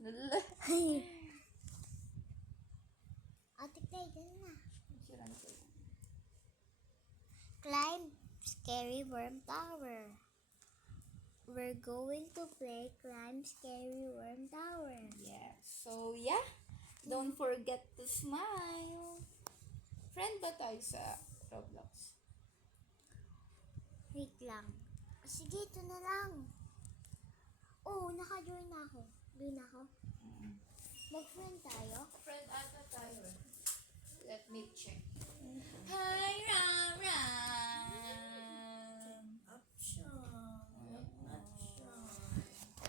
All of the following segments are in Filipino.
Ate Clay, ganun na. Climb Scary Worm Tower. We're going to play Climb Scary Worm Tower. Yeah. So, yeah. Don't forget to smile. Friend ba tayo sa Roblox? Wait lang. Sige, ito na lang. Oh, naka-join na ako. Join na ako. Mag-friend tayo. Friend ata tayo. Let me check. Hi, Ram Ram!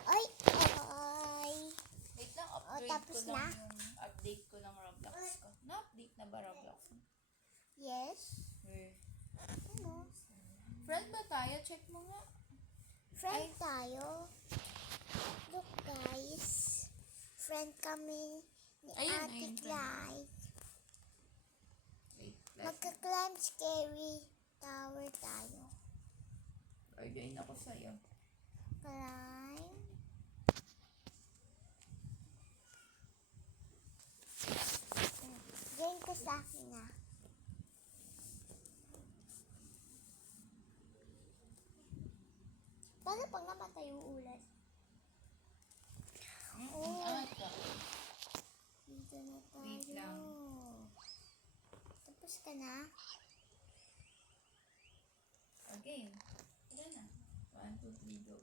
Ay! Ay! Wait lang, tapos ko lang na? yung update ko ng Roblox ko. Na-update na ba Roblox? Yes. Ano? Friend ba tayo? Check mo nga. Friend tayo. Look guys. Friend kami ni Ayun, Ate ayun, Clay. Wait, Magka-climb scary tower tayo. join ako sa'yo. Climb. Join ko sa akin na. Paano pag namatay yung ulat? Oh. Ata. Dito na tayo. Wait lang. Tapos ka na? Again. Ilan na? 1, 2, 3, go.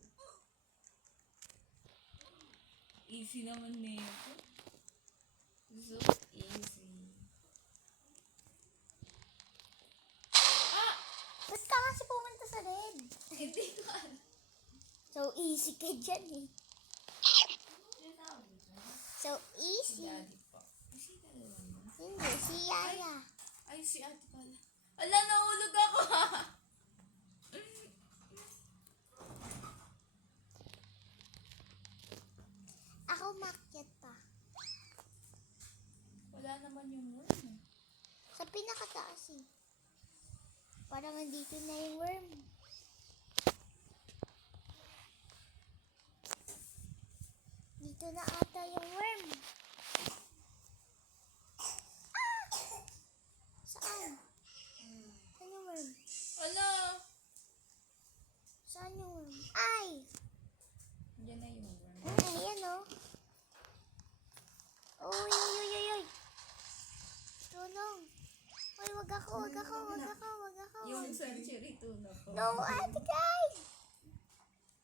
Easy naman nito. So easy. Basta kasi pumunta sa red. Hindi ko alam. So easy ka dyan eh. So Si easy. Daddy po. Si Daddy naman. Hindi, si Yaya. Ay, si ate pala. Ala, nahulog ako ha! Ako makyat pa. Wala naman yung worm eh. Sa pinakataas eh. Parang nandito na yung worm. Dito na ata yung worm. Ah! Saan? Saan yung worm? Ala! Saan yung worm? Ay! Yan na yung worm. Ayan o. Uy, uy, uy, uy, uy. Tulong. Uy, wag ako, wag ako, wag ako, wag ako. Yung century tuna po. No, Ate Guy!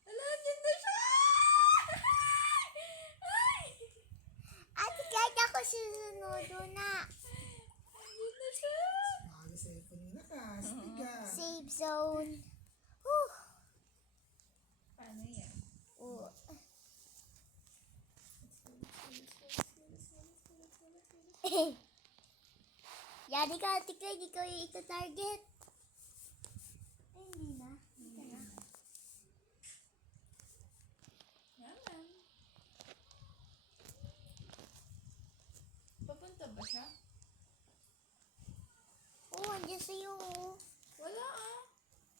Ala, dyan na siya! Ay! Ate Guy, ako susunod na. Dyan na siya! Safe zone. Whew. Paano yan? Oh. Yari ka, Ate Guy, di ko yung ito-target. Ay, hindi na. Hindi na. Yaman. Papunta ba siya? Oh, andyan sa'yo. Oh. Wala ah.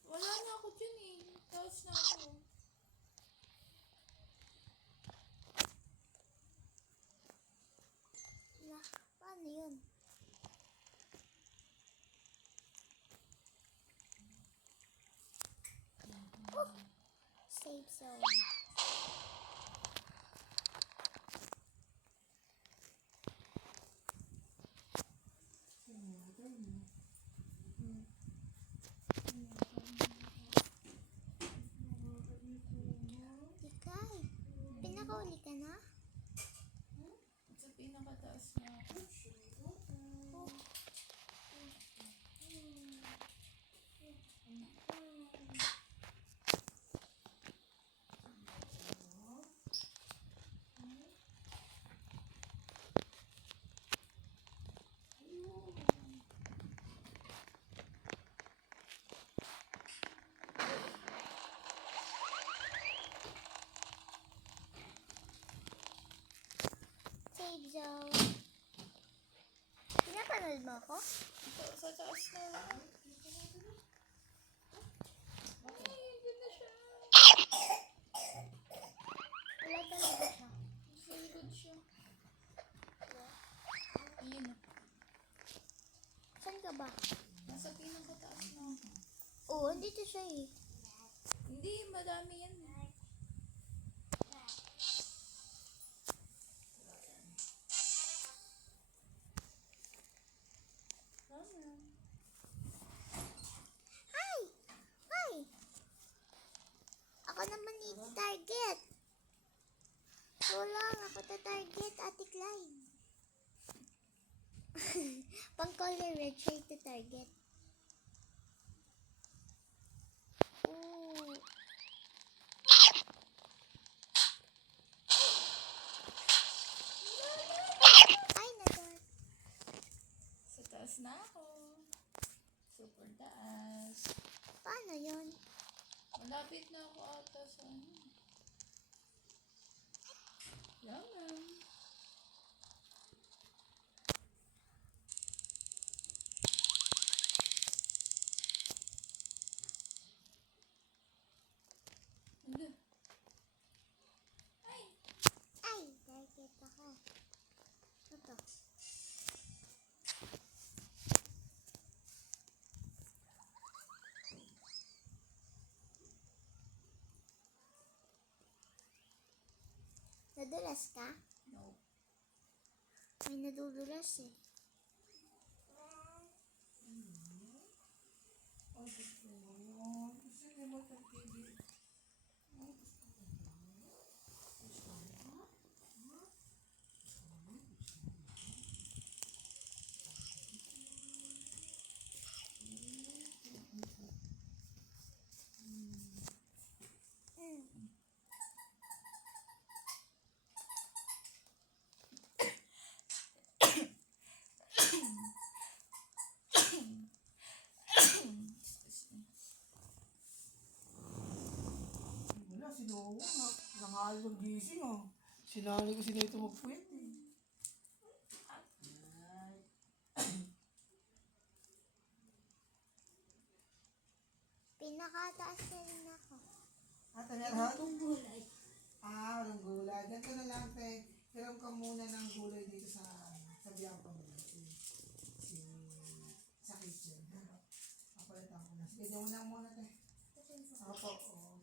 Wala na ako dyan eh. Tapos na ako. Wala. Paano yun? Oh, safe zone. Ikay, pinakauli ka na? Sa pinakataas na ako. Oh. Safe zone. Pinapanood mo ako? Sa taas na ako. Ay, dyan na siya. Wala talaga siya. Sa likod siya. ba? Nasa pinakataas na ako. Oo, andito siya eh. Hindi, madami yan. Hi! Hi! Ako naman ni target. Tulong, ako target, Ate Clyde. Pang color red, siya ito target. Ooh. Ay, nadark. Sa taas na ako. Super taas. Paano yun? Malapit na ako ata sa ano. Yan. Ano? Ay! Ay, target ako. Ito. Nadulas ka? No. May nadudulas eh. Ay, gusto mo yun. Gusto niya mo ng TV. Mm. Wala, si Noah nga. Nanghalo ng gising ah. Sinali ko si Neto magpuwet eh. Pinakataas na rin ako. Ate, meron? Gulay. Walang gulay. Ganito na lang, te. Hiram ka muna ng gulay dito sa biyangko mo. Sa kitchen. Ha? Papalitan ko na. Sige, diyan mo lang muna, te. Opo, oo.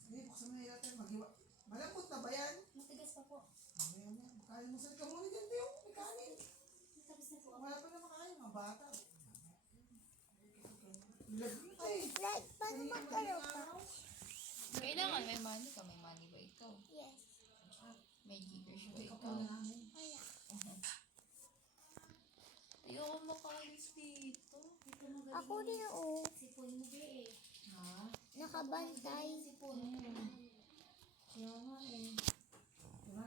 Sige, buksan mo na yun, te. Maghiwa. Malambot na ba yan? Matigas pa po. Ayan na. Makalimusan ka muna dyan, te. May kanin. Matigas na po. Wala pa na makain, mga bata. Lag mo, te. Like, paano magkaroon ka? Kailangan may money ka. May money ba ikaw? Yes. May Gcash ba Ikaw ikaw? po namin. Wala. Ayoko makalis dito. Ako din oo. Ha? Nakabantay. Kaya nga eh. Diba?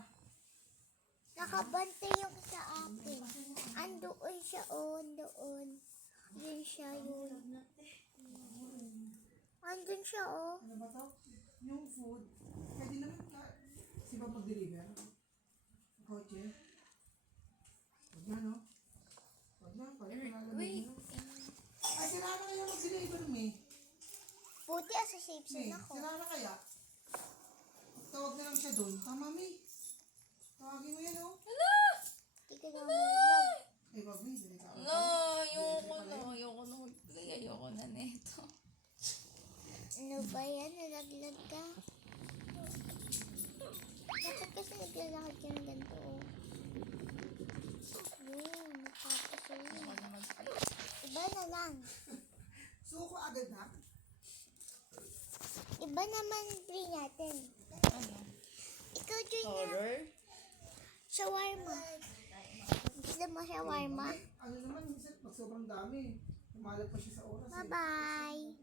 Nakabantay yung sa akin. Andoon siya oh, andoon. Yun siya yun. Andun siya oh. Ano ba to? Yung food, pwede naman ka, si ba mag-deliver? Kotse? Huwag na, no? Huwag na, pwede ko lalagay Wait. mo. Ay, sira na kaya mag-deliver, me. Buti sa safe Me, zone ako. sira na kaya? Tawag na lang siya doon. Tama, me. Tawagin mo yan, oh. Hindi ka na mag-vlog. Eh, wag, me. Dali ka. No, ayoko na. Ayoko na mag-play. Ayoko na neto. Ano ba yan? Nalaglag ka? Bakit kasi naglalakad ka ng ganito oh? Yun, nakapos yun. Ayoko na mag-play. Iba na lang. Suko agad na. Iba naman play natin. Ano? Ikaw, Junior. Horror? Shawarma. Gusto mo shawarma? Ano naman, minsan, pag sobrang dami, umalag pa siya sa oras. Eh. Bye-bye.